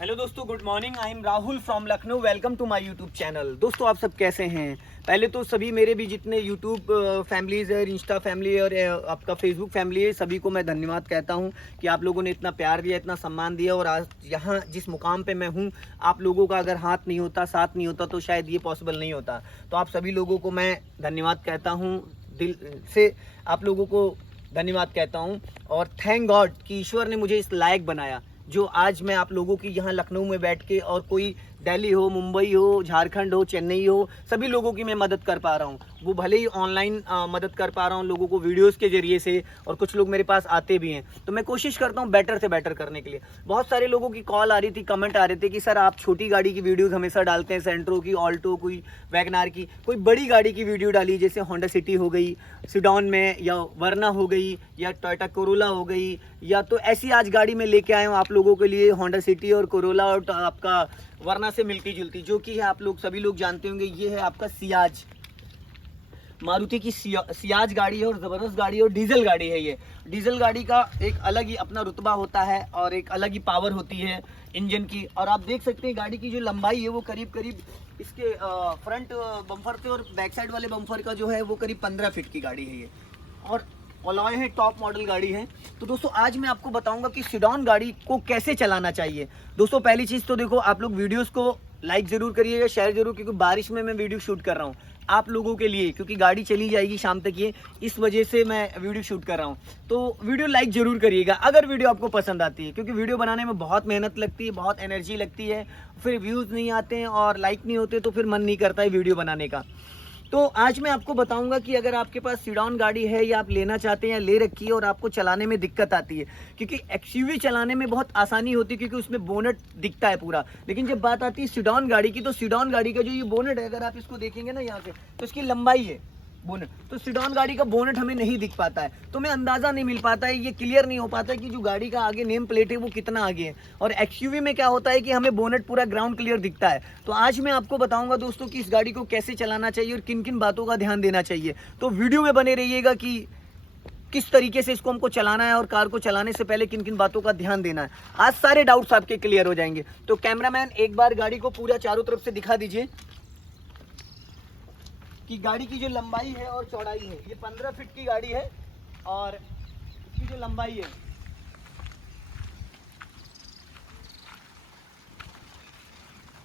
Hello दोस्तों, good morning. I am Rahul from Lucknow. Welcome to my YouTube channel. दोस्तों, आप सब कैसे हैं? पहले तो सभी मेरे भी जितने यूट्यूब फैमिलीज़ है, इंस्टा फैमिली और आपका फेसबुक फैमिली है, सभी को मैं धन्यवाद कहता हूं कि आप लोगों ने इतना प्यार दिया, इतना सम्मान दिया। और आज यहाँ जिस मुकाम पे मैं हूं, आप लोगों का अगर हाथ नहीं होता, साथ नहीं होता, तो शायद ये पॉसिबल नहीं होता। तो आप सभी लोगों को मैं धन्यवाद कहता हूँ, दिल से आप लोगों को धन्यवाद कहता हूँ। और थैंक गॉड कि ईश्वर ने मुझे इस लायक बनाया जो आज मैं आप लोगों की यहाँ लखनऊ में बैठ के, और कोई दिल्ली हो, मुंबई हो, झारखंड हो, चेन्नई हो, सभी लोगों की मैं मदद कर पा रहा हूँ। वो भले ही ऑनलाइन मदद कर पा रहा हूँ लोगों को वीडियोस के जरिए से, और कुछ लोग मेरे पास आते भी हैं। तो मैं कोशिश करता हूँ बेटर से बेटर करने के लिए। बहुत सारे लोगों की कॉल आ रही थी, कमेंट आ रहे थे कि सर आप छोटी गाड़ी की वीडियोज़ हमेशा डालते हैं, सेंट्रो की, ऑल्टो, कोई वैगनार की, कोई बड़ी गाड़ी की वीडियो डाली, जैसे होंडा सिटी हो गई सिडॉन में, या वरना हो गई, या टोयोटा कोरोला हो गई, या तो ऐसी आज गाड़ी में लेके आया हूँ आप लोगों के लिए, होंडा सिटी और कोरोला और आपका वरना से मिलती जुलती, जो कि है आप लोग सभी लोग जानते होंगे। ये है आपका सियाज, मारुति की सियाज गाड़ी है, और ज़बरदस्त गाड़ी है, और डीजल गाड़ी है। ये डीजल गाड़ी का एक अलग ही अपना रुतबा होता है, और एक अलग ही पावर होती है इंजन की। और आप देख सकते हैं गाड़ी की जो लंबाई है वो करीब करीब इसके फ्रंट बम्पर से और बैक साइड वाले बम्पर का जो है वो करीब 15 फीट की गाड़ी है ये, और अलॉय है, टॉप मॉडल गाड़ी है। तो दोस्तों, आज मैं आपको बताऊंगा कि सिडॉन गाड़ी को कैसे चलाना चाहिए। दोस्तों, पहली चीज़ तो देखो, आप लोग वीडियोस को लाइक ज़रूर करिएगा, शेयर ज़रूर, क्योंकि बारिश में मैं वीडियो शूट कर रहा हूँ आप लोगों के लिए, क्योंकि गाड़ी चली जाएगी शाम तक, ये इस वजह से मैं वीडियो शूट कर रहा हूँ। तो वीडियो लाइक ज़रूर करिएगा अगर वीडियो आपको पसंद आती है, क्योंकि वीडियो बनाने में बहुत मेहनत लगती है, बहुत एनर्जी लगती है, फिर व्यूज़ नहीं आते हैं और लाइक नहीं होते, तो फिर मन नहीं करता है वीडियो बनाने का। तो आज मैं आपको बताऊंगा कि अगर आपके पास सिडॉन गाड़ी है, या आप लेना चाहते हैं, या ले रखी है, और आपको चलाने में दिक्कत आती है, क्योंकि एक्सयूवी चलाने में बहुत आसानी होती है, क्योंकि उसमें बोनट दिखता है पूरा। लेकिन जब बात आती है सिडॉन गाड़ी की, तो सिडॉन गाड़ी का जो ये बोनट है, अगर आप इसको देखेंगे ना यहाँ से, तो इसकी लंबाई है बोनट, तो सिडॉन गाड़ी का बोनट हमें नहीं दिख पाता है, तो हमें अंदाज़ा नहीं मिल पाता है, ये क्लियर नहीं हो पाता है कि जो गाड़ी का आगे नेम प्लेट है वो कितना आगे है। और एक्सयूवी में क्या होता है कि हमें बोनट पूरा ग्राउंड क्लियर दिखता है। तो आज मैं आपको बताऊंगा दोस्तों कि इस गाड़ी को कैसे चलाना चाहिए और किन किन बातों का ध्यान देना चाहिए। तो वीडियो में बने रहिएगा कि किस तरीके से इसको हमको चलाना है, और कार को चलाने से पहले किन किन बातों का ध्यान देना है। आज सारे डाउट्स आपके क्लियर हो जाएंगे। तो कैमरामैन, एक बार गाड़ी को पूरा चारों तरफ से दिखा दीजिए कि गाड़ी की जो लंबाई है और चौड़ाई है, ये 15 फीट की गाड़ी है, और इसकी जो लंबाई है,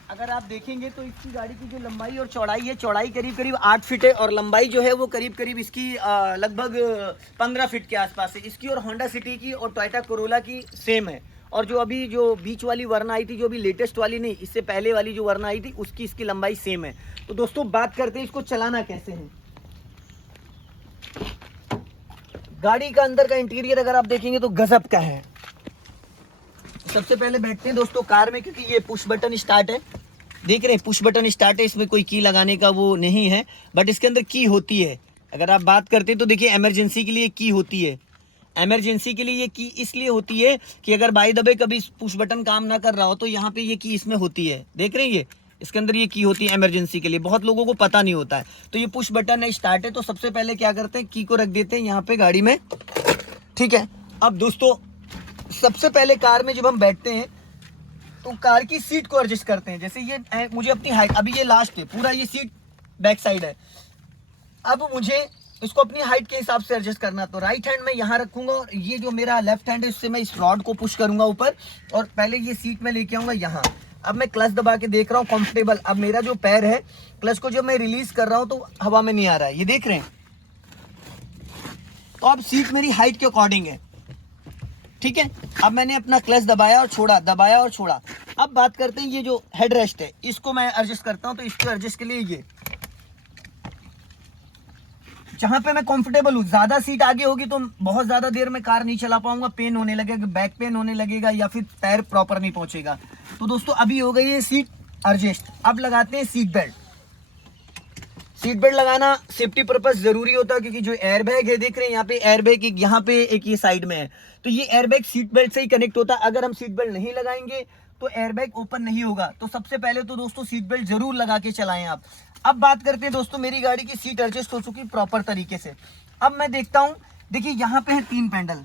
अगर आप देखेंगे तो इसकी गाड़ी की जो लंबाई और चौड़ाई है, चौड़ाई करीब करीब 8 फीट है, और लंबाई जो है वो करीब करीब इसकी लगभग 15 फीट के आसपास है। इसकी और होंडा सिटी की और टोयोटा कोरोला की सेम है। और जो अभी जो बीच वाली वरना आई थी, जो अभी लेटेस्ट वाली नहीं, इससे पहले वाली जो वरना आई थी, उसकी इसकी लंबाई सेम है। तो दोस्तों, बात करते हैं इसको चलाना कैसे है। गाड़ी का अंदर का इंटीरियर अगर आप देखेंगे तो गजब का है। सबसे पहले बैठते हैं दोस्तों कार में, क्योंकि ये पुश बटन स्टार्ट है, देख रहे हैं, पुश बटन स्टार्ट है, इसमें कोई की लगाने का वो नहीं है, बट इसके अंदर की होती है। अगर आप बात करते हैं तो देखिए, इमरजेंसी के लिए की होती है। इमरजेंसी के लिए ये की इसलिए होती है कि अगर बाय द वे कभी पुश बटन काम ना कर रहा हो, तो यहाँ पे ये की इसमें होती है, देख रहे हैं, ये इसके अंदर ये की होती है इमरजेंसी के लिए। बहुत लोगों को पता नहीं होता है। तो ये पुश बटन है, स्टार्ट है, तो सबसे पहले क्या करते हैं, की को रख देते हैं यहाँ पे गाड़ी में, ठीक है। अब दोस्तों, सबसे पहले कार में जब हम बैठते हैं तो कार की सीट को एडजस्ट करते हैं। जैसे ये मुझे अपनी हाइट, अभी ये लास्ट है पूरा, ये सीट बैक साइड है, अब मुझे इसको अपनी हाइट के हिसाब से एडजस्ट करना। तो राइट हैंड में यहाँ रखूंगा, और ये जो मेरा लेफ्ट हैंड है, इससे मैं इस रॉड को पुश करूंगा ऊपर, और पहले ये सीट में लेके आऊंगा यहाँ। अब मैं क्लच दबा के देख रहा हूँ कंफर्टेबल। अब मेरा जो पैर है, क्लच को जब मैं रिलीज कर रहा हूँ तो हवा में नहीं आ रहा है, ये देख रहे हैं। तो अब सीट मेरी हाइट के अकॉर्डिंग है, ठीक है। अब मैंने अपना क्लच दबाया और छोड़ा, दबाया और छोड़ा। अब बात करते हैं ये जो हेड रेस्ट है, इसको मैं एडजस्ट करता हूं। तो इसको एडजस्ट के लिए ये जहां पे मैं कंफर्टेबल हूं, ज्यादा सीट आगे होगी तो बहुत ज्यादा देर में कार नहीं चला पाऊंगा, पेन होने लगेगा, बैक पेन होने लगेगा, या फिर पैर प्रॉपर नहीं पहुंचेगा। तो दोस्तों, अभी हो गई है सीट एडजस्ट। अब लगाते हैं सीट बेल्ट। सीट बेल्ट लगाना सेफ्टी पर्पस जरूरी होता है, क्योंकि जो एयरबैग है, देख रहे हैं यहाँ पे एयरबैग, यहाँ पे एक ये साइड में है, तो ये एयरबैग सीट बेल्ट से ही कनेक्ट होता है। अगर हम सीट बेल्ट नहीं लगाएंगे तो एयरबैग ओपन नहीं होगा। तो सबसे पहले तो दोस्तों सीट बेल्ट जरूर लगा के चलाएं आप। अब बात करते हैं दोस्तों, मेरी गाड़ी की सीट एडजस्ट हो चुकी प्रॉपर तरीके से। अब मैं देखता हूं, देखिए यहाँ पे है 3 pedal,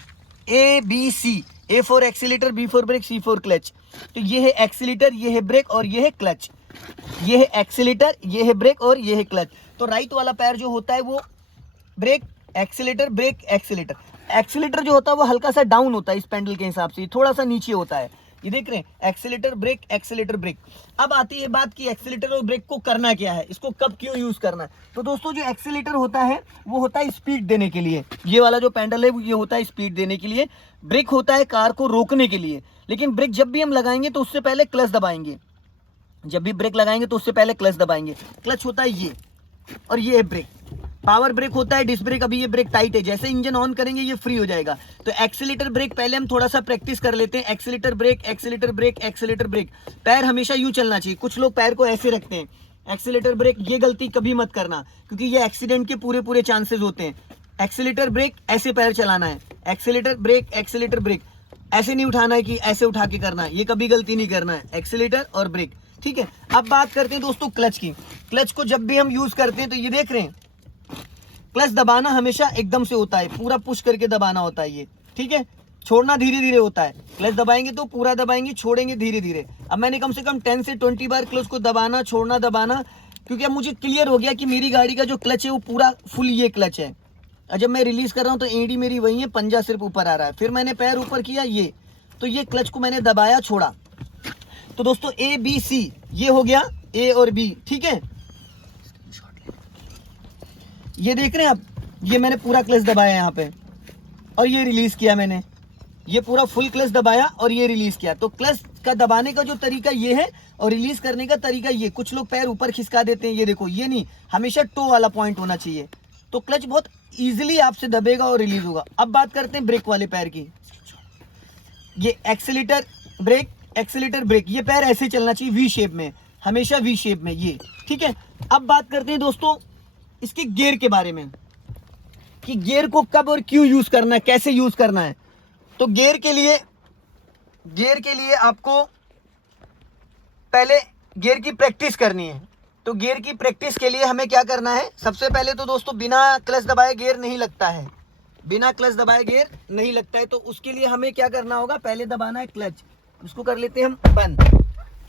A B C। A for accelerator, B for brake, C for clutch. तो ये है एक्सीलेटर, ये है ब्रेक और ये है क्लच। ये है एक्सीलेटर, ये है ब्रेक और ये है क्लच। तो राइट वाला पैर जो होता है वो brake, accelerator, brake, accelerator. Accelerator जो होता है वो हल्का सा डाउन होता है इस पेंडल के हिसाब से, थोड़ा सा नीचे होता है। ये देख रहे हैं, एक्सीलेटर ब्रेक, एक्सीलेटर ब्रेक। अब आती है बात कि एक्सीलेटर और ब्रेक को करना क्या है, इसको कब क्यों यूज करना है। तो दोस्तों जो एक्सीलेटर होता है वो होता है स्पीड देने के लिए, ये वाला जो पेंडल है ये होता है स्पीड देने के लिए। ब्रेक होता है कार को रोकने के लिए। लेकिन ब्रेक जब भी हम लगाएंगे तो उससे पहले क्लच दबाएंगे, जब भी ब्रेक लगाएंगे तो उससे पहले क्लच दबाएंगे। क्लच होता है ये, और ये है ब्रेक। पावर ब्रेक होता है डिस्क ब्रेक। अभी ये ब्रेक टाइट है, जैसे इंजन ऑन करेंगे ये फ्री हो जाएगा। तो एक्सीलेटर ब्रेक पहले हम थोड़ा सा प्रैक्टिस कर लेते हैं। Accelerator brake, accelerator brake, accelerator brake. पैर हमेशा यूं चलना चाहिए, कुछ लोग पैर को ऐसे रखते हैं। एक्सीलेटर ब्रेक, ये गलती कभी मत करना, क्योंकि ये एक्सीडेंट के पूरे पूरे चांसेस होते हैं। एक्सीलेटर ब्रेक ऐसे पैर चलाना है, एक्सीलेटर ब्रेक, एक्सीलेटर ब्रेक। ऐसे नहीं उठाना है कि ऐसे उठा के करना है, ये कभी गलती नहीं करना है। एक्सीलेटर और ब्रेक, ठीक है। अब बात करते हैं दोस्तों क्लच की। क्लच को जब भी हम यूज करते हैं तो ये देख रहे हैं, क्लच दबाना हमेशा एकदम से होता है, पूरा पुश करके दबाना होता है ये, ठीक है। छोड़ना धीरे धीरे होता है। क्लच दबाएंगे तो पूरा दबाएंगे, छोड़ेंगे धीरे धीरे। अब मैंने कम से कम 10 से 20 बार क्लच को दबाना, छोड़ना, दबाना, क्योंकि अब मुझे क्लियर हो गया कि मेरी गाड़ी का जो क्लच है वो पूरा फुल ये क्लच है। और जब मैं रिलीज कर रहा हूँ तो एडी मेरी वही है, पंजा सिर्फ ऊपर आ रहा है। फिर मैंने पैर ऊपर किया ये, तो ये क्लच को मैंने दबाया, छोड़ा। तो दोस्तों ABC ये हो गया, A और B, ठीक है। ये देख रहे हैं आप, ये मैंने पूरा क्लच दबाया यहाँ पे और ये रिलीज किया मैंने, ये पूरा फुल क्लच दबाया और ये रिलीज किया। तो क्लच का दबाने का जो तरीका ये है और रिलीज करने का तरीका ये। कुछ लोग पैर ऊपर खिसका देते हैं, ये देखो, ये नहीं, हमेशा टो वाला पॉइंट होना चाहिए। तो क्लच बहुत इजीली आपसे दबेगा और रिलीज होगा। अब बात करते हैं ब्रेक वाले पैर की। ये एक्सीलेटर ब्रेक, एक्सीलेटर ब्रेक, ये पैर ऐसे चलना चाहिए वी शेप में, हमेशा वी शेप में ये, ठीक है। अब बात करते हैं दोस्तों इसके गियर के बारे में, कि गियर को कब और क्यों यूज करना है, कैसे यूज करना है। तो गियर के लिए आपको पहले गियर की प्रैक्टिस करनी है। तो गियर की प्रैक्टिस के लिए हमें क्या करना है, सबसे पहले तो दोस्तों बिना क्लच दबाए गियर नहीं लगता है, बिना क्लच दबाए गियर नहीं लगता है। तो उसके लिए हमें क्या करना होगा, पहले दबाना है क्लच, उसको कर लेते हैं हम बंद,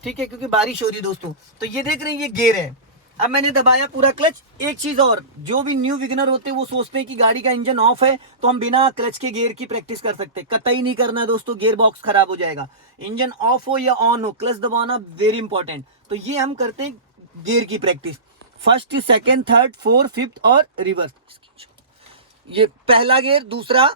ठीक है, क्योंकि बारिश हो रही है दोस्तों। तो ये देख रहे हैं, ये गियर है। अब मैंने दबाया पूरा क्लच। एक चीज और, जो भी न्यू बिगिनर होते हैं वो सोचते हैं कि गाड़ी का इंजन ऑफ है तो हम बिना क्लच के गियर की प्रैक्टिस कर सकते हैं। कतई नहीं करना है दोस्तों, गियर बॉक्स खराब हो जाएगा। इंजन ऑफ हो या ऑन हो, क्लच दबाना वेरी इंपॉर्टेंट। तो ये हम करते हैं गियर की practice, first, second, third, fourth, fifth और रिवर्स। ये पहला गियर, दूसरा,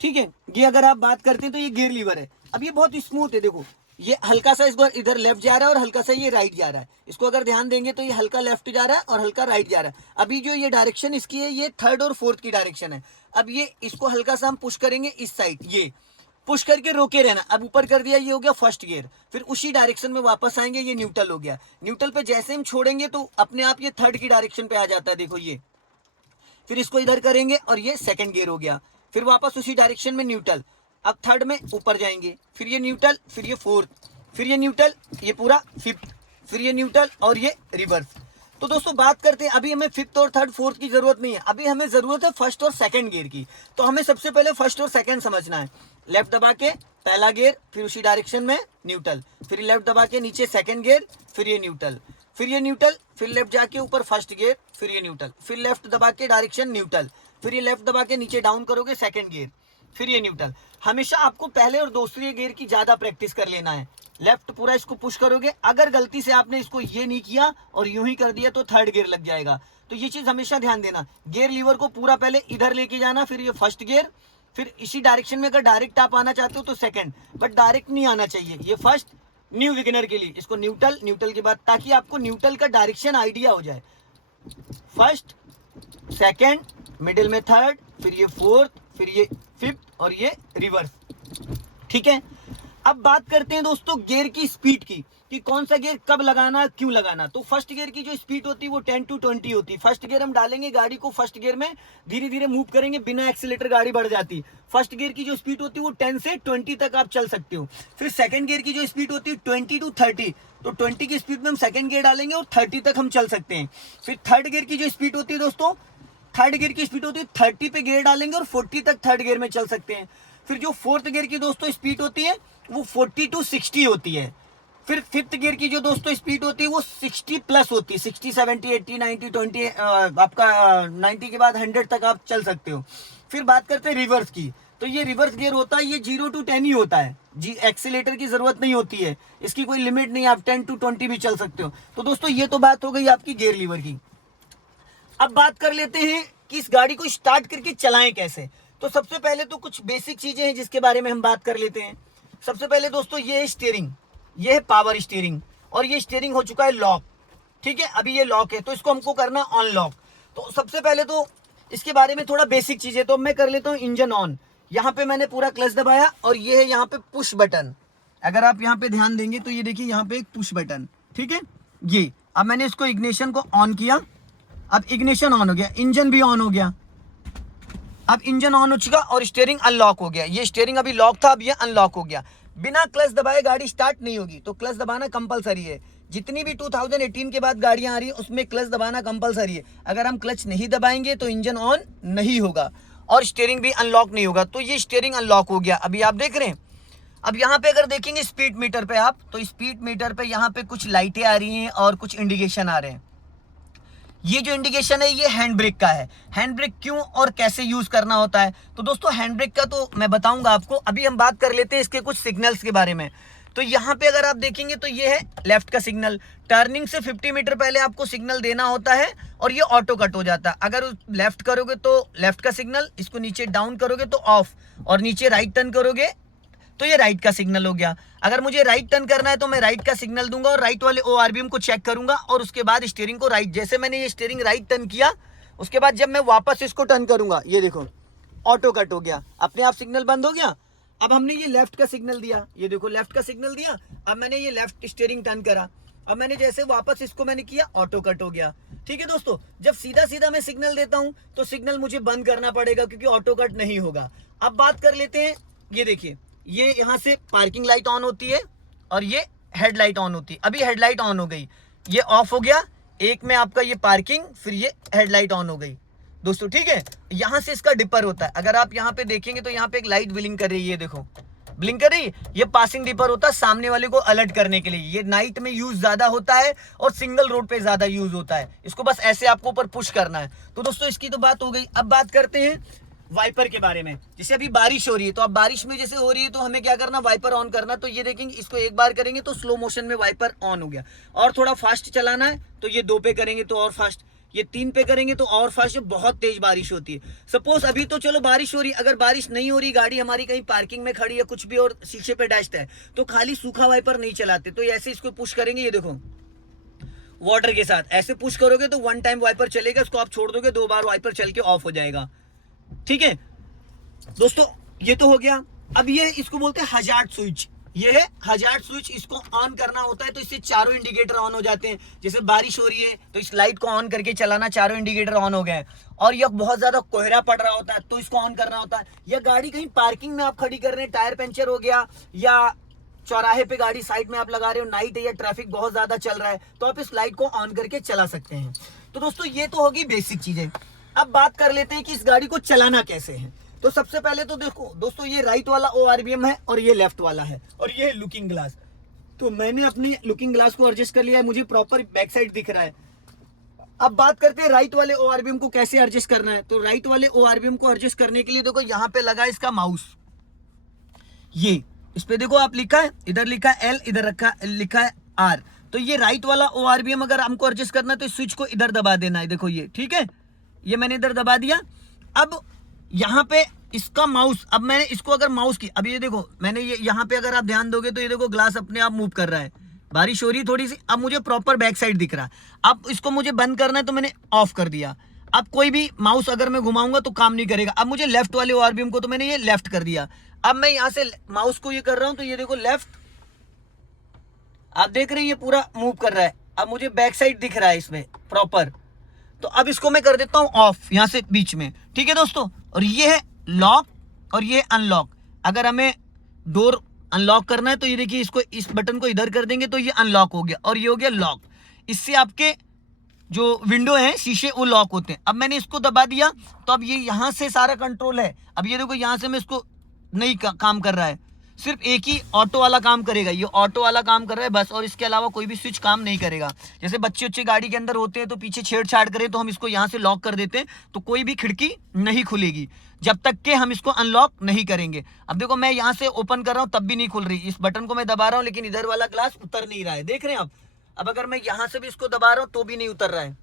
ठीक है। ये अगर आप बात करते हैं तो ये गियर लीवर है। अब ये बहुत स्मूथ है, देखो, ये हल्का सा इस बार इधर लेफ्ट जा रहा है और हल्का सा ये राइट जा रहा है। इसको अगर ध्यान देंगे तो ये हल्का लेफ्ट जा रहा है और हल्का राइट जा रहा है। अभी जो ये डायरेक्शन इसकी है, ये थर्ड और फोर्थ की डायरेक्शन है। अब ये इसको हल्का सा हम पुश करेंगे इस साइड, ये पुश करके रोके रहना। अब ऊपर कर दिया, ये हो गया फर्स्ट गियर। फिर उसी डायरेक्शन में वापस आएंगे, ये न्यूट्रल हो गया। न्यूट्रल पे जैसे हम छोड़ेंगे तो अपने आप ये थर्ड की डायरेक्शन पे आ जाता है, देखो ये। फिर इसको इधर करेंगे और ये सेकंड गियर हो गया। फिर वापस उसी डायरेक्शन में न्यूट्रल। अब थर्ड में ऊपर जाएंगे, फिर ये न्यूट्रल, फिर ये फोर्थ, फिर ये न्यूट्रल, ये पूरा फिफ्थ, फिर ये न्यूट्रल और ये रिवर्स। तो दोस्तों बात करते हैं, अभी हमें फिफ्थ और थर्ड फोर्थ की जरूरत नहीं है, अभी हमें जरूरत है फर्स्ट और सेकंड गियर की। तो हमें सबसे पहले फर्स्ट और सेकंड समझना है। लेफ्ट दबा के पहला गियर, फिर उसी डायरेक्शन में न्यूट्रल, फिर लेफ्ट दबा के नीचे सेकंड गियर, फिर ये न्यूट्रल, फिर ये न्यूट्रल, फिर लेफ्ट जाके ऊपर फर्स्ट गियर, फिर ये न्यूट्रल, फिर लेफ्ट दबा के डायरेक्शन न्यूट्रल, फिर ये लेफ्ट दबा के नीचे डाउन करोगे सेकंड गियर, फिर ये न्यूट्रल। हमेशा आपको पहले और दूसरे गियर की ज्यादा प्रैक्टिस कर लेना है। लेफ्ट पूरा इसको पुश करोगे, अगर गलती से आपने इसको ये नहीं किया और यूं ही कर दिया तो थर्ड गियर लग जाएगा। तो ये चीज हमेशा ध्यान देना। गियर लीवर को पूरा पहले इधर लेके जाना, फिर ये फर्स्ट गियर, फिर इसी डायरेक्शन में अगर डायरेक्ट आप आना चाहते हो तो सेकंड, बट डायरेक्ट नहीं आना चाहिए। ये फर्स्ट न्यू बिगिनर के लिए, इसको न्यूट्रल, न्यूट्रल के बाद, ताकि आपको न्यूट्रल का डायरेक्शन आइडिया हो जाए। फर्स्ट, सेकंड, मिडिल में थर्ड, फिर ये फोर्थ, फिर ये फिफ्थ और ये रिवर्स, ठीक है। अब बात करते हैं दोस्तों गियर की स्पीड की, कि कौन सा गियर कब लगाना, क्यों लगाना। तो फर्स्ट गियर की जो स्पीड होती है वो 10 to 20 होती है। फर्स्ट गियर हम डालेंगे, गाड़ी को फर्स्ट गियर में धीरे धीरे मूव करेंगे, बिना एक्सीलेटर गाड़ी बढ़ जाती। फर्स्ट गियर की जो स्पीड होती है वो 10 से 20 तक आप चल सकते हो। फिर सेकंड गियर की जो स्पीड होती है 20 to 30, तो 20 की स्पीड में हम सेकंड गियर डालेंगे और 30 तक हम चल सकते हैं। फिर थर्ड गियर की जो स्पीड होती है दोस्तों थर्ड गियर की स्पीड होती है 30 पे गियर डालेंगे और 40 तक थर्ड गियर में चल सकते हैं। फिर जो फोर्थ गियर की दोस्तों स्पीड होती है वो 40 to 60 होती है। फिर फिफ्थ गियर की जो दोस्तों स्पीड होती है वो 60 प्लस होती है, 60, 70, 80, 90, 20, आपका 90 के बाद 100 तक आप चल सकते हो। फिर बात करते हैं रिवर्स की, तो ये रिवर्स गियर होता है, ये 0 to 10 ही होता है जी, एक्सीलेटर की जरूरत नहीं होती है, इसकी कोई लिमिट नहीं, आप 10 to 20 भी चल सकते हो। तो दोस्तों ये तो बात हो गई आपकी गियर लीवर की। अब बात कर लेते हैं कि इस गाड़ी को स्टार्ट करके चलाएं कैसे। तो सबसे पहले तो कुछ बेसिक चीजें हैं जिसके बारे में हम बात कर लेते हैं। सबसे पहले दोस्तों ये है स्टीयरिंग, ये है पावर स्टीयरिंग, और ये स्टीयरिंग हो चुका है लॉक, ठीक है, अभी ये लॉक है तो इसको हमको करना ऑन लॉक। तो सबसे पहले तो इसके बारे में थोड़ा बेसिक चीजें, तो मैं कर लेता हूँ इंजन ऑन। यहाँ पे मैंने पूरा क्लच दबाया और ये है यहाँ पे पुश बटन, अगर आप यहाँ पे ध्यान देंगे तो ये देखिए यहाँ पे एक पुश बटन, ठीक है, ये अब मैंने इसको इग्निशन को ऑन किया, अब इग्निशन ऑन हो गया, इंजन भी ऑन हो गया। अब इंजन ऑन हो चुका और स्टीयरिंग अनलॉक हो गया, ये स्टीयरिंग अभी लॉक था, अब ये अनलॉक हो गया। बिना क्लच दबाए गाड़ी स्टार्ट नहीं होगी, तो क्लच दबाना कंपलसरी है। जितनी भी 2018 के बाद गाड़ियां आ रही है उसमें क्लच दबाना कंपलसरी है। अगर हम क्लच नहीं दबाएंगे तो इंजन ऑन नहीं होगा और स्टीयरिंग भी अनलॉक नहीं होगा। तो ये स्टीयरिंग अनलॉक हो गया, अभी आप देख रहे हैं। अब यहाँ पे अगर देखेंगे स्पीड मीटर पे आप, तो स्पीड मीटर पे यहाँ पे कुछ लाइटें आ रही हैं और कुछ इंडिकेशन आ रहे हैं। ये जो इंडिकेशन है ये हैंड ब्रेक का है। हैंड ब्रेक क्यों और कैसे यूज करना होता है, तो दोस्तों हैंड ब्रेक का तो मैं बताऊंगा आपको, अभी हम बात कर लेते हैं इसके कुछ सिग्नल्स के बारे में। तो यहाँ पे अगर आप देखेंगे तो ये है लेफ्ट का सिग्नल, टर्निंग से 50 मीटर पहले आपको सिग्नल देना होता है और ये ऑटो कट हो जाता है। अगर लेफ्ट करोगे तो लेफ्ट का सिग्नल, इसको नीचे डाउन करोगे तो ऑफ, और नीचे राइट टर्न करोगे तो ये राइट का सिग्नल हो गया। अगर मुझे राइट टर्न करना है तो मैं राइट का सिग्नल दूंगा और राइट वाले ORBM को चेक करूंगा और उसके बाद स्टीयरिंग को राइट, जैसे मैंने ये स्टीयरिंग राइट टर्न किया उसके बाद जब मैं वापस इसको टर्न करूंगा ये देखो ऑटो कट हो गया, अपने आप सिग्नल बंद हो गया। अब हमने ये लेफ्ट का सिग्नल दिया, ये देखो लेफ्ट का सिग्नल दिया, अब मैंने ये लेफ्ट स्टीयरिंग टर्न करा, अब मैंने जैसे वापस इसको मैंने किया ऑटो कट हो गया। ठीक है दोस्तों, जब सीधा सीधा मैं सिग्नल देता हूं तो सिग्नल मुझे बंद करना पड़ेगा क्योंकि ऑटो कट नहीं होगा। अब बात कर लेते हैं, ये देखिए ये यहाँ से पार्किंग लाइट ऑन होती है और ये हेडलाइट ऑन होती है। अभी हेडलाइट ऑन हो गई, ये ऑफ हो गया, एक में आपका ये पार्किंग, फिर ये हेडलाइट ऑन हो गई दोस्तों, ठीक है। यहाँ से इसका डिपर होता है, अगर आप यहाँ पे देखेंगे तो यहाँ पे एक लाइट ब्लिंक कर रही है, देखो ब्लिंक कर रही है, ये पासिंग डिपर होता है सामने वाले को अलर्ट करने के लिए। ये नाइट में यूज ज्यादा होता है और सिंगल रोड पे ज्यादा यूज होता है, इसको बस ऐसे आपको ऊपर पुश करना है। तो दोस्तों इसकी तो बात हो गई। अब बात करते हैं वाइपर के बारे में। जैसे अभी बारिश हो रही है तो अब बारिश में जैसे हो रही है तो हमें क्या करना, वाइपर ऑन करना। तो ये देखेंगे इसको एक बार करेंगे तो स्लो मोशन में वाइपर ऑन हो गया, और थोड़ा फास्ट चलाना है तो ये 2 पे करेंगे तो और फास्ट, ये 3 पे करेंगे तो और फास्ट। बहुत तेज बारिश होती है, सपोज अभी तो चलो बारिश हो रही, अगर बारिश नहीं हो रही, गाड़ी हमारी कहीं पार्किंग में खड़ी है कुछ भी और शीशे पे डस्ट है, तो खाली सूखा वाइपर नहीं चलाते, तो ऐसे इसको पुश करेंगे, ये देखो वाटर के साथ ऐसे पुश करोगे तो 1 टाइम वाइपर चलेगा, इसको आप छोड़ दोगे 2 बार वाइपर चल के ऑफ हो जाएगा। ठीक है दोस्तों, ये तो हो गया। अब ये इसको बोलते हैं हजार्ड स्विच, ये है हजार्ड स्विच, इसको ऑन करना होता है तो इससे चारों इंडिकेटर ऑन हो जाते हैं। जैसे बारिश हो रही है तो इस लाइट को ऑन करके चलाना, चारों इंडिकेटर ऑन हो गए। और यह बहुत ज्यादा कोहरा पड़ रहा होता है तो इसको ऑन करना होता है। या गाड़ी कहीं पार्किंग में आप खड़ी कर रहे हैं, टायर पंचर हो गया, या चौराहे पे गाड़ी साइड में आप लगा रहे हो, नाइट है या ट्रैफिक बहुत ज्यादा चल रहा है, तो आप इस लाइट को ऑन करके चला सकते हैं। तो दोस्तों ये तो होगी बेसिक चीजें। अब बात कर लेते हैं कि इस गाड़ी को चलाना कैसे है। तो सबसे पहले तो देखो दोस्तों, ये राइट वाला ORBM है और ये लेफ्ट वाला है, और ये है लुकिंग ग्लास। तो मैंने अपनी लुकिंग ग्लास को एडजस्ट कर लिया है, मुझे प्रॉपर बैक साइड दिख रहा है। अब बात करते हैं राइट वाले ORBM को कैसे एडजस्ट करना है। तो राइट वाले ORBM को एडजस्ट करने के लिए देखो यहाँ पे लगा इसका माउस, ये इस पे देखो आप लिखा है, इधर लिखा है L, इधर लिखा है R। तो ये राइट वाला ORBM अगर हमको एडजस्ट करना है तो इस स्विच को इधर दबा देना है, देखो ये, ठीक है, ये मैंने इधर दबा दिया। अब यहाँ पे इसका माउस, अब मैंने इसको अगर माउस की, अब ये देखो मैंने ये यहाँ पे अगर आप ध्यान दोगे तो ये देखो ग्लास अपने आप मूव कर रहा है, बारिश हो रही है थोड़ी सी, अब मुझे प्रॉपर बैक साइड दिख रहा है। अब इसको मुझे बंद करना है तो मैंने ऑफ कर दिया। अब कोई भी माउस अगर मैं घुमाऊंगा तो काम नहीं करेगा। अब मुझे लेफ्ट वाले ORBM को तो मैंने ये लेफ्ट कर दिया। अब मैं यहाँ से माउस को ये कर रहा हूं तो ये देखो लेफ्ट, आप देख रहे हैं ये पूरा मूव कर रहा है। अब मुझे बैक साइड दिख रहा है इसमें प्रॉपर, तो अब इसको मैं कर देता हूं ऑफ यहां से बीच में, ठीक है दोस्तों। और ये है लॉक और ये अनलॉक। अगर हमें डोर अनलॉक करना है तो ये देखिए, इसको इस बटन को इधर कर देंगे तो ये अनलॉक हो गया और ये हो गया लॉक। इससे आपके जो विंडो है शीशे वो लॉक होते हैं। अब मैंने इसको दबा दिया तो अब ये यहाँ से सारा कंट्रोल है। अब ये देखो यहाँ से मैं इसको नहीं काम कर रहा है, सिर्फ एक ही ऑटो वाला काम करेगा, ये ऑटो वाला काम कर रहा है बस, और इसके अलावा कोई भी स्विच काम नहीं करेगा। जैसे बच्चे उच्चे गाड़ी के अंदर होते हैं तो पीछे छेड़छाड़ करें तो हम इसको यहाँ से लॉक कर देते हैं तो कोई भी खिड़की नहीं खुलेगी जब तक कि हम इसको अनलॉक नहीं करेंगे। अब देखो मैं यहाँ से ओपन कर रहा हूँ तब भी नहीं खुल रही, इस बटन को मैं दबा रहा हूँ लेकिन इधर वाला ग्लास उतर नहीं रहा है, देख रहे हैं आप। अब अगर मैं यहाँ से भी इसको दबा रहा हूँ तो भी नहीं उतर रहा है,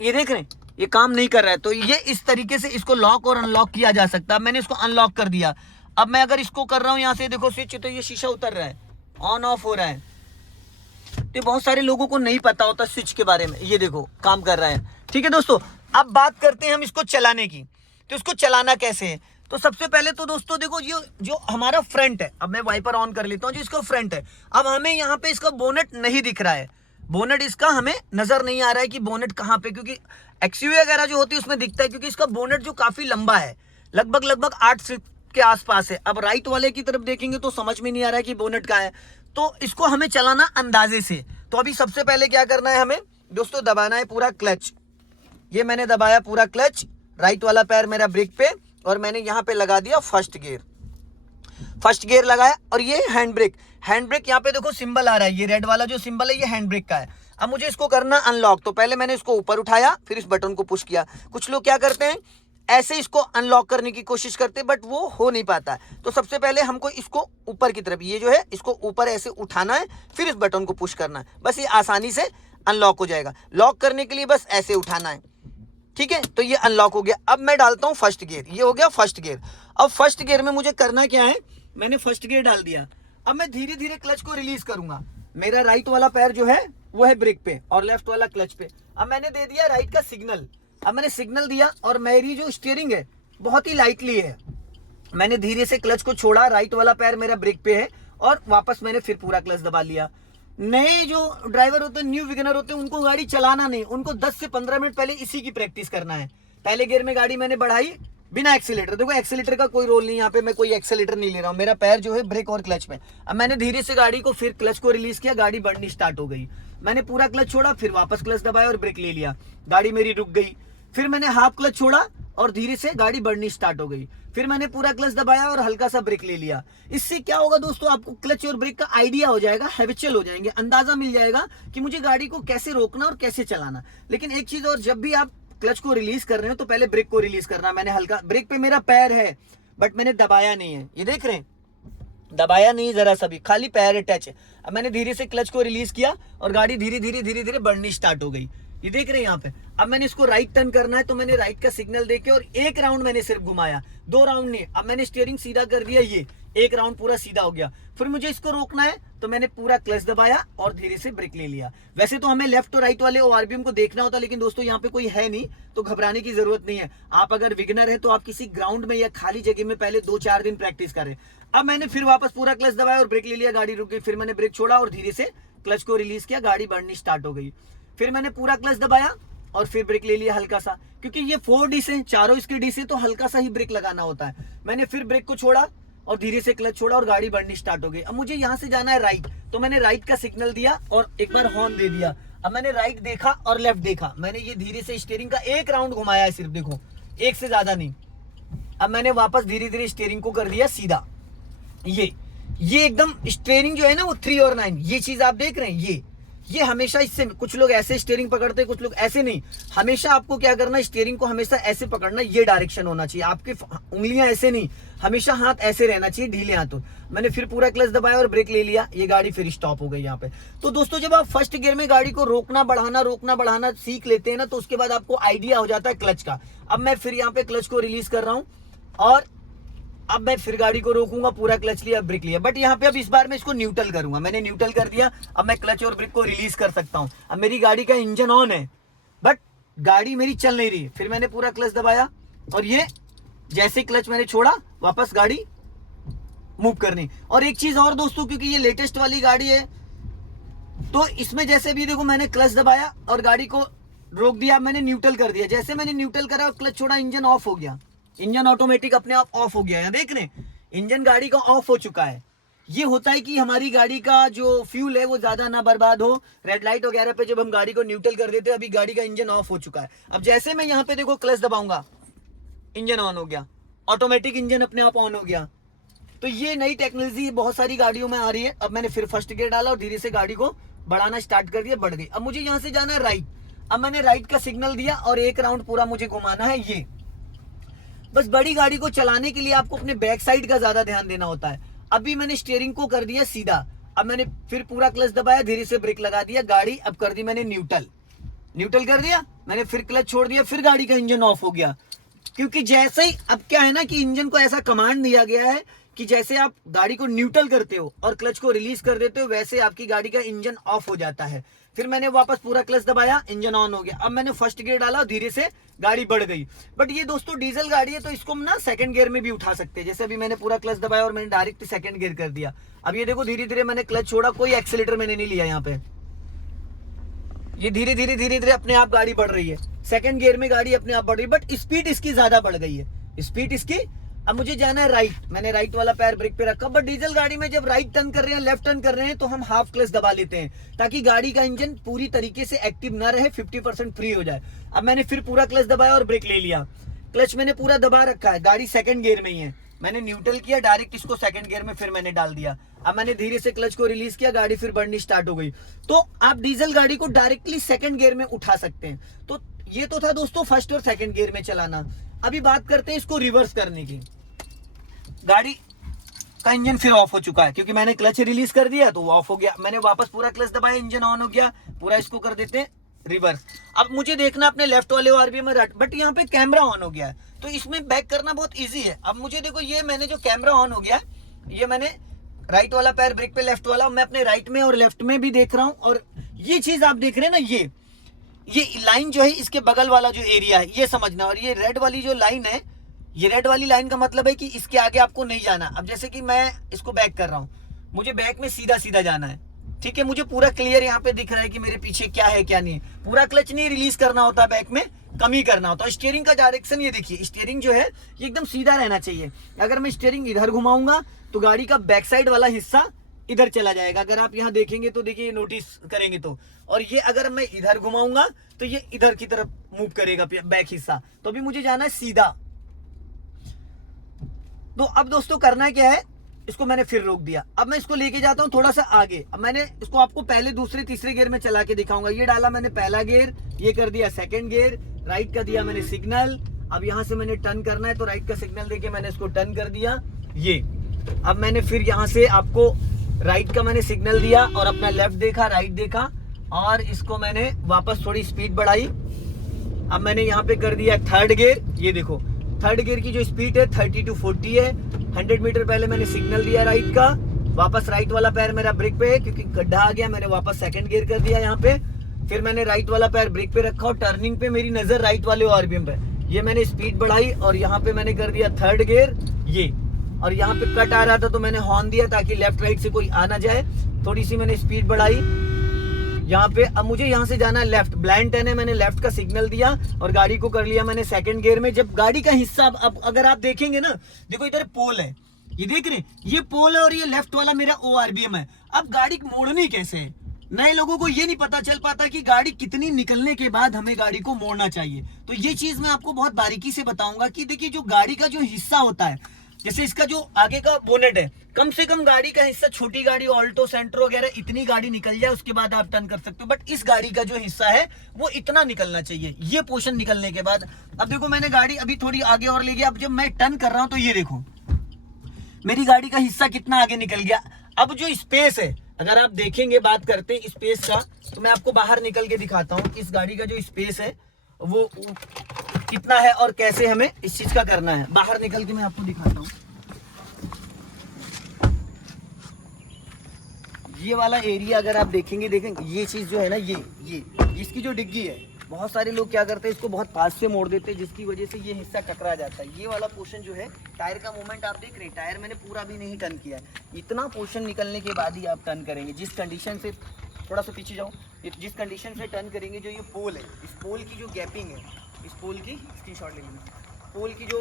ये देख रहे हैं, ये काम नहीं कर रहा है। तो ये इस तरीके से इसको लॉक और अनलॉक किया जा सकता है। मैंने इसको अनलॉक कर दिया। अब मैं अगर इसको कर रहा हूं यहाँ से देखो स्विच, तो ये शीशा उतर रहा है, ऑन ऑफ हो रहा है। तो बहुत सारे लोगों को नहीं पता होता स्विच के बारे में, ये देखो काम कर रहा है। ठीक है दोस्तों, अब बात करते हैं हम इसको चलाने की। तो इसको चलाना कैसे है, तो सबसे पहले तो दोस्तों देखो ये जो हमारा फ्रंट है, अब मैं वाइपर ऑन कर लेता हूँ, जो इसका फ्रंट है, अब हमें यहाँ पे इसका बोनेट नहीं दिख रहा है, बोनेट इसका हमें नजर नहीं आ रहा है कि बोनेट कहाँ पे, क्योंकि एक्सयूवी वगैरह जो होती है उसमें दिखता है, क्योंकि इसका बोनेट जो काफी लंबा है, लगभग 8 फीट के आसपास है। अब राइट वाले की तरफ देखेंगे तो समझ में नहीं आ रहा है कि बोनेट कहाँ है, तो इसको हमें चलाना अंदाजे से। तो अभी सबसे पहले क्या करना है हमें दोस्तों, दबाना है पूरा क्लच। ये मैंने दबाया पूरा क्लच, राइट वाला पैर मेरा ब्रेक पे, और मैंने यहाँ पे लगा दिया फर्स्ट गियर लगाया। और ये हैंड ब्रेक यहाँ पे देखो सिंबल आ रहा है, ये रेड वाला जो सिंबल है ये हैंड ब्रेक का है। अब मुझे इसको करना अनलॉक, तो पहले मैंने इसको ऊपर उठाया फिर इस बटन को पुश किया। कुछ लोग क्या करते हैं ऐसे इसको अनलॉक करने की कोशिश करते हैं बट वो हो नहीं पाता। तो सबसे पहले हमको इसको ऊपर की तरफ, ये जो है इसको ऊपर ऐसे उठाना है, फिर इस बटन को पुश करना है, बस ये आसानी से अनलॉक हो जाएगा। लॉक करने के लिए बस ऐसे उठाना है, ठीक है। तो ये अनलॉक हो गया। अब मैं डालता हूं फर्स्ट गियर, ये हो गया फर्स्ट गियर। अब फर्स्ट गियर में मुझे करना क्या है, मैंने फर्स्ट गियर डाल दिया। अब मैं धीरे धीरे क्लच को रिलीज करूंगा। मेरा राइट वाला पैर जो है वो है ब्रेक पे और लेफ्ट वाला क्लच पे। अब मैंने दे दिया राइट का सिग्नल। अब मैंने सिग्नल दिया और मेरी जो स्टीयरिंग है बहुत ही लाइटली है, मैंने धीरे से क्लच को छोड़ा, राइट वाला पैर मेरा ब्रेक पे है और वापस मैंने फिर पूरा क्लच दबा लिया। नए जो ड्राइवर होते हैं, न्यू बिगिनर होते हैं, उनको गाड़ी चलाना नहीं, उनको 10 से 15 मिनट पहले इसी की प्रैक्टिस करना है। पहले गियर में गाड़ी मैंने बढ़ाई बिना एक्सीलेटर, देखो एक्सीलेटर का कोई रोल नहीं, यहाँ पे मैं कोई एक्सीलेटर नहीं ले रहा हूँ, मेरा पैर जो है ब्रेक और क्लच में। अब मैंने धीरे से गाड़ी को फिर क्लच को रिलीज किया, गाड़ी बढ़नी स्टार्ट हो गई। मैंने पूरा क्लच छोड़ा, फिर वापस क्लच दबाया और ब्रेक ले लिया, गाड़ी मेरी रुक गई। फिर मैंने हाफ क्लच छोड़ा और धीरे से गाड़ी बढ़नी स्टार्ट हो गई। फिर मैंने पूरा क्लच दबाया और हल्का सा ब्रेक ले लिया। इससे क्या होगा दोस्तों, आपको क्लच और ब्रेक का आइडिया हो जाएगा, हैबिचुअल हो जाएंगे, अंदाजा मिल जाएगा कि मुझे गाड़ी को कैसे रोकना और कैसे चलाना। लेकिन एक चीज और, जब भी आप क्लच को रिलीज कर रहे हो तो पहले ब्रेक को रिलीज करना। मैंने हल्का, ब्रेक पे मेरा पैर है बट मैंने दबाया नहीं है, ये देख रहे हैं, दबाया नहीं जरा सा भी, खाली पैर अटैच है। अब मैंने धीरे से क्लच को रिलीज किया और गाड़ी धीरे धीरे बढ़नी स्टार्ट हो गई, ये देख रहे हैं यहाँ पे। अब मैंने इसको राइट टर्न करना है तो मैंने राइट का सिग्नल देके और एक राउंड मैंने सिर्फ घुमाया, 2 राउंड नहीं। अब मैंने स्टीयरिंग सीधा कर दिया, ये एक राउंड पूरा सीधा हो गया। फिर मुझे इसको रोकना है तो मैंने पूरा क्लच दबाया और धीरे से ब्रेक ले लिया। वैसे तो हमें लेफ्ट और राइट वाले ओआरबीएम को देखना होता, लेकिन दोस्तों यहाँ पे कोई है नहीं तो घबराने की जरूरत नहीं है। आप अगर बिगिनर है तो आप किसी ग्राउंड में या खाली जगह में पहले 2-4 दिन प्रैक्टिस करें। अब मैंने फिर वापस पूरा क्लच दबाया और ब्रेक ले लिया, गाड़ी रुक गई। फिर मैंने ब्रेक छोड़ा और धीरे से क्लच को रिलीज किया, गाड़ी बढ़नी स्टार्ट हो गई। फिर मैंने पूरा क्लच दबाया और फिर ब्रेक ले लिया हल्का सा, क्योंकि ये 4 डिश है, चारों इसके डिश है तो हल्का सा ही ब्रेक लगाना होता है। मैंने फिर ब्रेक को छोड़ा और धीरे से क्लच छोड़ा और गाड़ी बढ़नी स्टार्ट हो गई। अब मुझे यहाँ से जाना है राइट, तो मैंने राइट का सिग्नल दिया और एक बार हॉर्न दे दिया। अब मैंने राइट देखा और लेफ्ट देखा, मैंने ये धीरे से स्टीयरिंग का एक राउंड घुमाया है सिर्फ, देखो एक से ज्यादा नहीं। अब मैंने वापस धीरे धीरे स्टीयरिंग को कर दिया सीधा, ये एकदम स्टीयरिंग जो है ना वो 3 और 9, ये चीज आप देख रहे हैं, ये हमेशा इससे, कुछ लोग ऐसे स्टीयरिंग पकड़ते हैं, कुछ लोग ऐसे नहीं। हमेशा आपको क्या करना है, स्टीयरिंग को हमेशा ऐसे पकड़ना, ये डायरेक्शन होना चाहिए, आपकी उंगलियां ऐसे नहीं, हमेशा हाथ ऐसे रहना चाहिए, ढीले हाथों। मैंने फिर पूरा क्लच दबाया और ब्रेक ले लिया, ये गाड़ी फिर स्टॉप हो गई यहाँ पे। तो दोस्तों जब आप फर्स्ट गियर में गाड़ी को रोकना बढ़ाना सीख लेते हैं ना, तो उसके बाद आपको आइडिया हो जाता है क्लच का। अब मैं फिर यहाँ पे क्लच को रिलीज कर रहा हूँ और अब मैं फिर गाड़ी को रोकूंगा, पूरा क्लच लिया, ब्रेक लिया। बट यहाँ पे अब इस बार मैं इसको न्यूट्रल करूंगा, मैंने न्यूट्रल कर दिया। अब मैं क्लच और ब्रेक को रिलीज कर सकता हूँ। अब मेरी गाड़ी का इंजन ऑन है बट गाड़ी मेरी चल नहीं रही। फिर मैंने पूरा क्लच दबाया और ये जैसे क्लच मैंने छोड़ा वापस गाड़ी मूव करनी। और एक चीज और दोस्तों, क्योंकि ये लेटेस्ट वाली गाड़ी है तो इसमें जैसे भी देखो मैंने क्लच दबाया और गाड़ी को रोक दिया, मैंने न्यूट्रल कर दिया। जैसे मैंने न्यूट्रल करा और क्लच छोड़ा, इंजन ऑफ हो गया, इंजन ऑटोमेटिक अपने आप ऑफ हो गया। यहाँ देख रहे हैं इंजन गाड़ी का ऑफ हो चुका है। ये होता है कि हमारी गाड़ी का जो फ्यूल है वो ज़्यादा ना बर्बाद हो। रेड लाइट वगैरह पे जब हम गाड़ी को न्यूट्रल कर देते हैं, अभी गाड़ी का इंजन ऑफ हो चुका है। अब जैसे मैं यहाँ पे देखो क्लच दबाऊंगा, इंजन ऑन हो गया, ऑटोमेटिक इंजन अपने आप ऑन हो गया। तो ये नई टेक्नोलॉजी बहुत सारी गाड़ियों में आ रही है। अब मैंने फिर फर्स्ट गियर डाला और धीरे से गाड़ी को बढ़ाना स्टार्ट कर दिया, बढ़ गई। अब मुझे यहाँ से जाना है राइट। अब मैंने राइट का सिग्नल दिया और एक राउंड पूरा मुझे घुमाना है। ये बस बड़ी गाड़ी को चलाने के लिए आपको अपने बैक साइड का ज्यादा ध्यान देना होता है। अभी मैंने स्टीयरिंग को कर दिया सीधा। अब मैंने फिर पूरा क्लच दबाया, धीरे से ब्रेक लगा दिया, गाड़ी अब कर दी मैंने न्यूट्रल कर दिया मैंने, फिर क्लच छोड़ दिया, फिर गाड़ी का इंजन ऑफ हो गया। क्योंकि जैसे ही अब क्या है ना कि इंजन को ऐसा कमांड दिया गया है कि जैसे आप गाड़ी को न्यूट्रल करते हो और क्लच को रिलीज कर देते हो, वैसे आपकी गाड़ी का इंजन ऑफ हो जाता है। फिर मैंने वापस पूरा क्लच दबाया, इंजन ऑन हो गया। अब मैंने फर्स्ट गियर डाला, धीरे से गाड़ी बढ़ गई। बट ये दोस्तों डीजल गाड़ी है तो इसको हम ना सेकंड गियर में भी उठा सकते हैं। जैसे अभी मैंने पूरा क्लच दबाया और मैंने डायरेक्ट सेकंड गियर कर दिया। अब ये देखो धीरे धीरे मैंने क्लच छोड़ा, कोई एक्सीलेटर मैंने नहीं लिया। यहाँ पे ये धीरे धीरे अपने आप गाड़ी बढ़ रही है। सेकंड गियर में गाड़ी अपने आप बढ़ रही है, बट स्पीड इसकी ज्यादा बढ़ गई है, स्पीड इसकी। अब मुझे जाना है राइट, मैंने राइट वाला पैर ब्रेक पे रखा। बट डीजल गाड़ी में जब राइट टर्न कर रहे हैं, लेफ्ट टर्न कर रहे हैं, तो हम हाफ क्लच दबा लेते हैं ताकि गाड़ी का इंजन पूरी तरीके से एक्टिव ना रहे, 50% फ्री हो जाए। अब मैंने फिर पूरा क्लच दबाया और ब्रेक ले लिया। क्लच मैंने पूरा दबा रखा है, गाड़ी सेकंड गियर में ही है। मैंने न्यूट्रल किया, डायरेक्ट इसको सेकंड गियर में फिर मैंने डाल दिया। अब मैंने धीरे से क्लच को रिलीज किया, गाड़ी फिर बढ़नी स्टार्ट हो गई। तो आप डीजल गाड़ी को डायरेक्टली सेकंड गियर में उठा सकते हैं। तो ये तो था दोस्तों फर्स्ट और सेकंड गियर में चलाना। अभी बात करते हैं इसको रिवर्स करने की। गाड़ी का इंजन फिर ऑफ हो चुका है क्योंकि मैंने क्लच रिलीज कर दिया तो वो ऑफ हो गया। मैंने वापस पूरा क्लच दबाया, इंजन ऑन हो गया पूरा। इसको कर देते हैं रिवर्स। अब मुझे देखना अपने लेफ्ट वाले आरपीएम में, बट यहाँ पे कैमरा ऑन हो गया है तो इसमें बैक करना बहुत इजी है। अब मुझे देखो, ये मैंने जो कैमरा ऑन हो गया, ये मैंने राइट वाला पैर ब्रेक पे, लेफ्ट वाला, मैं अपने राइट में और लेफ्ट में भी देख रहा हूँ। और ये चीज आप देख रहे हैं ना, ये लाइन जो है इसके बगल वाला जो एरिया है ये समझना। और ये रेड वाली जो लाइन है, ये रेड वाली लाइन का मतलब है कि इसके आगे आपको नहीं जाना। अब जैसे कि मैं इसको बैक कर रहा हूँ, मुझे बैक में सीधा सीधा जाना है, ठीक है। मुझे पूरा क्लियर यहाँ पे दिख रहा है कि मेरे पीछे क्या है क्या नहीं है। पूरा क्लच नहीं रिलीज करना होता, बैक में कम ही करना होता है। स्टीयरिंग का डायरेक्शन ये देखिए, स्टीयरिंग जो है ये एकदम सीधा रहना चाहिए। अगर मैं स्टीयरिंग इधर घुमाऊंगा तो गाड़ी का बैक साइड वाला हिस्सा इधर चला जाएगा। अगर आप यहाँ देखेंगे तो देखिए, नोटिस करेंगे तो। और ये अगर मैं इधर घुमाऊंगा तो ये इधर की तरफ मूव करेगा बैक हिस्सा। तो अभी मुझे जाना है सीधा। तो अब दोस्तों करना क्या है, इसको मैंने फिर रोक दिया। अब मैं इसको लेके जाता हूँ थोड़ा सा आगे। अब मैंने इसको आपको पहले दूसरे तीसरे गियर में चला के दिखाऊंगा। ये डाला मैंने पहला गियर, ये कर दिया सेकंड गियर, राइट का दिया मैंने सिग्नल। अब यहाँ से मैंने टर्न करना है तो राइट का सिग्नल देके मैंने इसको टर्न कर दिया। ये अब मैंने फिर यहाँ से आपको राइट का मैंने सिग्नल दिया और अपना लेफ्ट देखा, राइट देखा, और इसको मैंने वापस थोड़ी स्पीड बढ़ाई। अब मैंने यहाँ पे कर दिया थर्ड गियर। ये देखो थर्ड गियर की जो स्पीड है 30 to 40 है। 100 मीटर पहले मैंने सिग्नल दिया राइट का, वापस राइट वाला पैर मेरा ब्रेक पे है क्योंकि गड्ढा आ गया, मैंने वापस सेकंड गियर कर दिया यहाँ पे। फिर मैंने राइट वाला पैर ब्रेक पे रखा और टर्निंग पे मेरी नजर राइट वाले आरपीएम पे, ये मैंने स्पीड बढ़ाई और यहाँ पे मैंने कर दिया थर्ड गियर। ये और यहाँ पे कट आ रहा था तो मैंने हॉर्न दिया ताकि लेफ्ट राइट से कोई आ ना जाए। थोड़ी सी मैंने स्पीड बढ़ाई यहाँ पे। अब मुझे यहाँ से जाना है लेफ्ट, ब्लाइंड टर्न है, मैंने लेफ्ट का सिग्नल दिया और गाड़ी को कर लिया मैंने सेकंड गियर में। जब गाड़ी का हिस्सा, अब अगर आप देखेंगे ना, देखो इधर पोल है, ये देख रहे, ये पोल है और ये लेफ्ट वाला मेरा ORBM है। अब गाड़ी मोड़नी कैसे है, नए लोगों को ये नहीं पता चल पाता कि गाड़ी कितनी निकलने के बाद हमें गाड़ी को मोड़ना चाहिए। तो ये चीज मैं आपको बहुत बारीकी से बताऊंगा कि देखिए जो गाड़ी का जो हिस्सा होता है, जैसे इसका जो आगे का बोनेट है, कम से कम गाड़ी का हिस्सा, छोटी गाड़ी ऑल्टो सेंट्रो वगैरह इतनी गाड़ी निकल जाए उसके बाद आप टर्न कर सकते हो। बट इस गाड़ी का जो हिस्सा है वो इतना निकलना चाहिए, ये पोर्शन निकलने के बाद। अब देखो मैंने गाड़ी अभी थोड़ी आगे और ले गया। अब जब मैं टर्न कर रहा हूं तो ये देखो मेरी गाड़ी का हिस्सा कितना आगे निकल गया। अब जो स्पेस है, अगर आप देखेंगे, बात करते हैं स्पेस का, तो मैं आपको बाहर निकल के दिखाता हूँ इस गाड़ी का जो स्पेस है वो कितना है और कैसे हमें इस चीज का करना है। बाहर निकल के मैं आपको दिखाता हूँ। ये वाला एरिया अगर आप देखेंगे ये चीज जो है ना, ये इसकी जो डिग्गी है, बहुत सारे लोग क्या करते हैं, इसको बहुत पास से मोड़ देते हैं जिसकी वजह से ये हिस्सा टकरा जाता है। ये वाला पोर्शन जो है, टायर का मूवमेंट आप देख रहे हैं, टायर मैंने पूरा भी नहीं टर्न किया है। इतना पोर्शन निकलने के बाद ही आप टर्न करेंगे। जिस कंडीशन से, थोड़ा सा पीछे जाओ, जिस कंडीशन से टर्न करेंगे, जो ये पोल है, इस पोल की जो गैपिंग है, इस पोल की स्क्रीनशॉट ले लेंगे, पोल की जो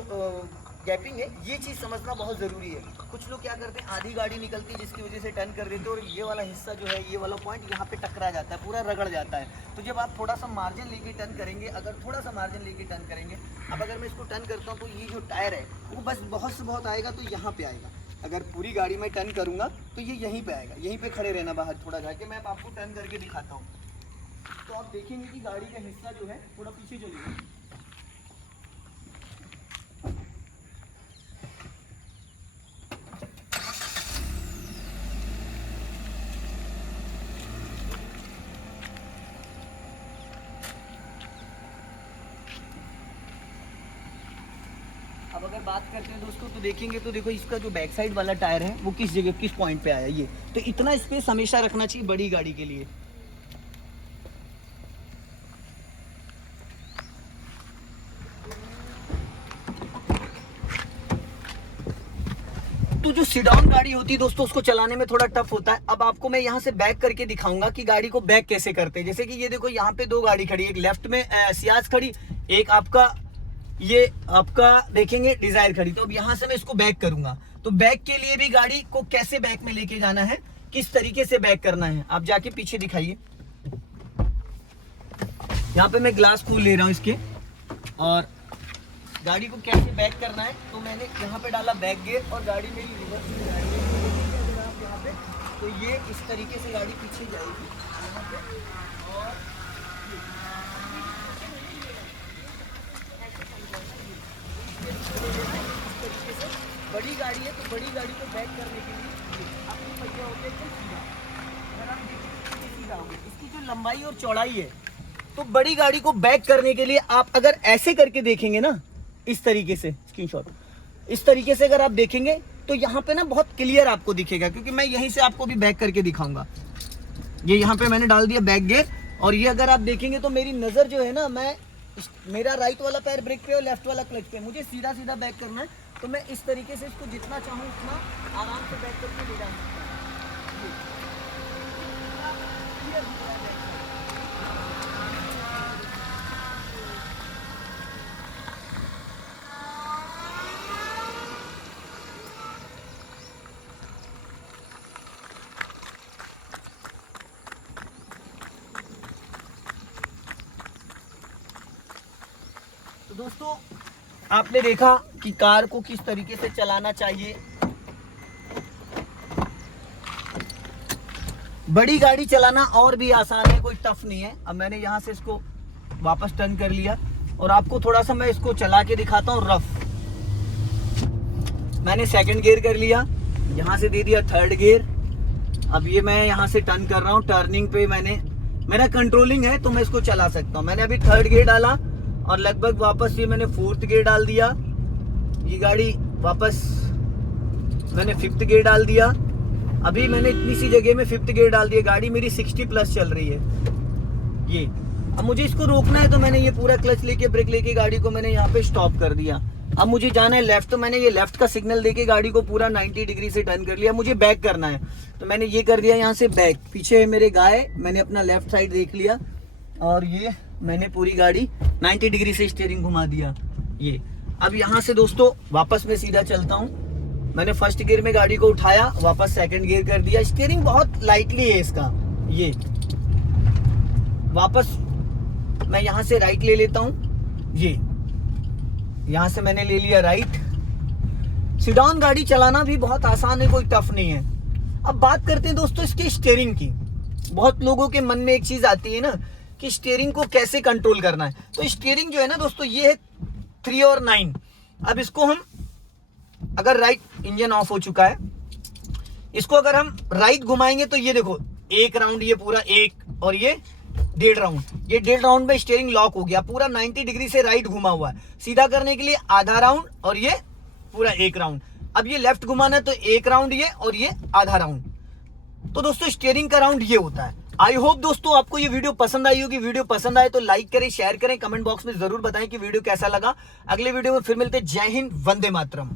गैपिंग है, ये चीज़ समझना बहुत ज़रूरी है। कुछ लोग क्या करते हैं, आधी गाड़ी निकलती है जिसकी वजह से टर्न कर देते हैं और ये वाला हिस्सा जो है, ये वाला पॉइंट यहाँ पे टकरा जाता है, पूरा रगड़ जाता है। तो जब आप थोड़ा सा मार्जिन लेके टर्न करेंगे, अगर थोड़ा सा मार्जिन लेके टर्न करेंगे, अब अगर मैं इसको टर्न करता हूँ तो ये जो टायर है वो बस बहुत से बहुत आएगा तो यहाँ पे आएगा। अगर पूरी गाड़ी में टर्न करूँगा तो ये यहीं पे आएगा, यहीं पे खड़े रहना बाहर थोड़ा जाके। मैं आपको टर्न करके दिखाता हूँ तो आप देखेंगे कि गाड़ी का हिस्सा जो है थोड़ा पीछे चलेगा। अब अगर बात करते हैं दोस्तों तो देखेंगे तो देखो इसका जो बैक साइड वाला टायर है वो किस जगह, किस पॉइंट पे आया ये। तो इतना स्पेस हमेशा रखना चाहिए बड़ी गाड़ी के लिए। तो जो सिडाउन गाड़ी होती है दोस्तों उसको चलाने में थोड़ा टफ होता है। अब आपको मैं यहाँ से बैक करके दिखाऊंगा कि गाड़ी को बैक कैसे करते हैं। जैसे कि ये देखो यहाँ पे दो गाड़ी खड़ी, एक लेफ्ट में सियाज खड़ी, एक आपका ये आपका देखेंगे डिजायर खड़ी। तो अब यहाँ से मैं इसको बैक करूंगा तो बैक के लिए भी गाड़ी को कैसे बैक में लेके जाना है, किस तरीके से बैक करना है, आप जाके पीछे दिखाइए। यहाँ पे मैं ग्लास खोल ले रहा हूँ इसके, और गाड़ी को कैसे बैक करना है तो मैंने यहाँ पे डाला बैक गियर और गाड़ी मेरी रिवर्स में जाएगी। अगर आप यहाँ पे तो ये इस तरीके से गाड़ी पीछे जाएगी यहाँ पे, और इस तरीके से बड़ी गाड़ी है तो बड़ी गाड़ी को बैक करने के लिए अपनी पहिया होते हैं सीधा। अगर आप देखें सीधा होगा, इसकी जो लंबाई और चौड़ाई है तो बड़ी गाड़ी को बैक करने के लिए आप अगर ऐसे करके देखेंगे ना, इस तरीके से स्क्रीनशॉट, इस तरीके से अगर आप देखेंगे तो यहाँ पे ना बहुत क्लियर आपको दिखेगा, क्योंकि मैं यहीं से आपको भी बैक करके दिखाऊंगा। ये यहाँ पे मैंने डाल दिया बैक गियर, और ये अगर आप देखेंगे तो मेरी नज़र जो है ना, मेरा राइट वाला पैर ब्रेक पे और लेफ्ट वाला क्लच पे, मुझे सीधा सीधा बैक करना है। तो मैं इस तरीके से इसको जितना चाहूँ उतना आराम से बैक करके ले जा सकता हूँ। तो दोस्तों आपने देखा कि कार को किस तरीके से चलाना चाहिए। बड़ी गाड़ी चलाना और भी आसान है, कोई टफ नहीं है। अब मैंने यहाँ से इसको वापस टर्न कर लिया और आपको थोड़ा सा मैं इसको चला के दिखाता हूँ रफ। मैंने सेकंड गियर कर लिया, यहाँ से दे दिया थर्ड गियर। अब ये मैं यहाँ से टर्न कर रहा हूँ, टर्निंग पे मेरा कंट्रोलिंग है तो मैं इसको चला सकता हूँ। मैंने अभी थर्ड गियर डाला और लगभग वापस ये मैंने फोर्थ गियर डाल दिया। ये गाड़ी वापस मैंने फिफ्थ गियर डाल दिया। अभी मैंने इतनी सी जगह में फिफ्थ गियर डाल दिया, गाड़ी मेरी 60 प्लस चल रही है। ये अब मुझे इसको रोकना है तो मैंने ये पूरा क्लच लेके ब्रेक लेके गाड़ी को मैंने यहाँ पे स्टॉप कर दिया। अब मुझे जाना है लेफ्ट, तो मैंने ये लेफ्ट का सिग्नल देके गाड़ी को पूरा 90 डिग्री से टर्न कर लिया। मुझे बैक करना है तो मैंने ये कर दिया यहाँ से बैक। पीछे मेरे गाय, मैंने अपना लेफ्ट साइड देख लिया और ये मैंने पूरी गाड़ी 90 डिग्री से स्टीयरिंग घुमा दिया। ये अब यहाँ से दोस्तों वापस मैं सीधा चलता हूँ। मैंने फर्स्ट गियर में गाड़ी को उठाया, वापस सेकंड गियर कर दिया। स्टीयरिंग बहुत लाइटली है इसका। ये वापस मैं यहाँ से राइट ले लेता हूँ। ये यहाँ से मैंने ले लिया राइट। सिडान गाड़ी चलाना भी बहुत आसान है, कोई टफ नहीं है। अब बात करते हैं दोस्तों इसके स्टीयरिंग की। बहुत लोगों के मन में एक चीज आती है ना कि स्टीयरिंग को कैसे कंट्रोल करना है। तो स्टीयरिंग जो है ना दोस्तों, ये है 3 और 9। अब इसको हम अगर राइट, इंजन ऑफ हो चुका है, इसको अगर हम राइट घुमाएंगे तो ये देखो एक राउंड, ये पूरा एक, और ये 1.5 राउंड। ये 1.5 राउंड में स्टीयरिंग लॉक हो गया, पूरा 90 डिग्री से राइट घुमा हुआ है। सीधा करने के लिए आधा राउंड और ये पूरा 1 राउंड। अब ये लेफ्ट घुमाना है तो 1 राउंड ये और ये आधा राउंड। तो दोस्तों स्टीयरिंग का राउंड ये होता है। आई होप दोस्तों आपको ये वीडियो पसंद आई होगी। वीडियो पसंद आए तो लाइक करें, शेयर करें, कमेंट बॉक्स में जरूर बताएं कि वीडियो कैसा लगा। अगले वीडियो में फिर मिलते हैं। जय हिंद, वंदे मातरम।